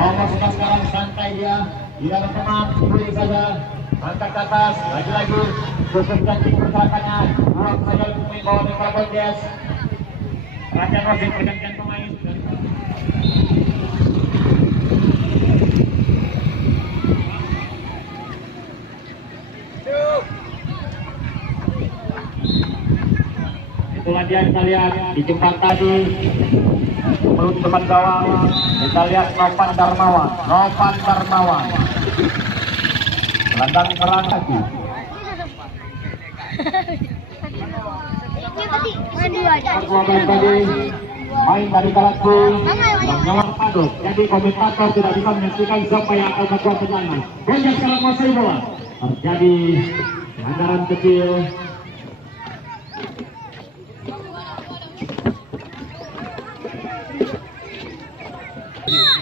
Nomor 11 sekarang santai dia. Tidak berteman, sendiri saja. Angkat ke atas, lagi-lagi. Cukup cantik pergerakannya. Buang saja pemain bawah dari Prabowo Jazz. Perhatian wasit pergantian pemain. Itulah dia kita lihat di jembatan tadi menuju depan gawang. Kita lihat Novan Darmawan gelandang serang lagi. Tadi main dari Galaxy yang paduk. Jadi komentator tidak bisa menyaksikan siapa yang akan melakukan tendangan. Bonjak sekarang menguasai bola. Terjadi pelanggaran kecil.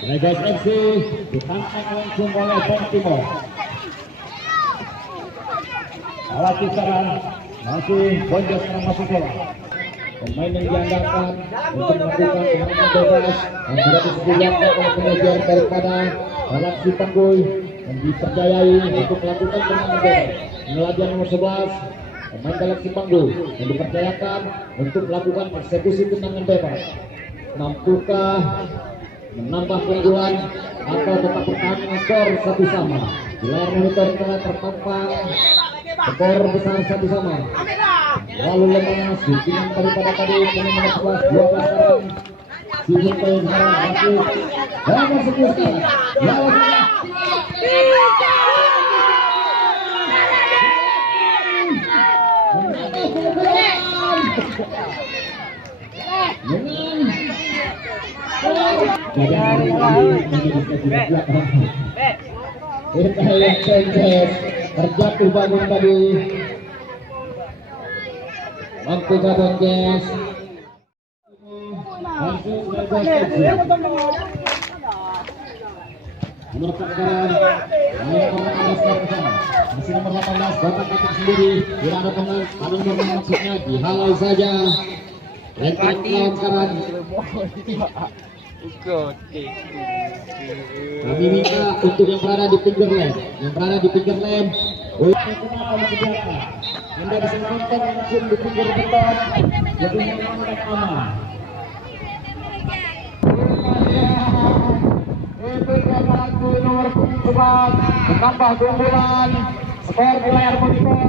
Legos FC ditangkap langsung oleh Baltimore. Lagi sekarang masih Bonjak sekarang masuk bola. Pemain yang diandalkan untuk melakukan permainan bebas dan tidak disediakan oleh manajer daripada Galaxy Tangguh yang dipercayai untuk melakukan permainan bebas. Meladian nomor 11 pemain Galaxy Tangguh yang dipercayakan untuk melakukan eksekusi tendangan bebas. Mampukah menambah keunggulan atau tetap pertahanan skor 1-1? Di layar monitor telah terpampang skor besar 1-1. Lalu lemas dukungan daripada tadi pemain nomor 12 sekarang Sibuk poin sekarang masuk sekarang terjatuh bangun tadi. Waktu Bonjak nomor sekarang masih nomor 18 Bapak Katik sendiri tidak ada pemain nomor maksudnya dihalau saja. Lempar lawan sekarang kami minta untuk yang berada di pinggir lane Anda bisa nonton langsung di pinggir beton lebih nyaman dan aman. Itu dia Galaxy nomor 11 menambah keunggulan skor di layar monitor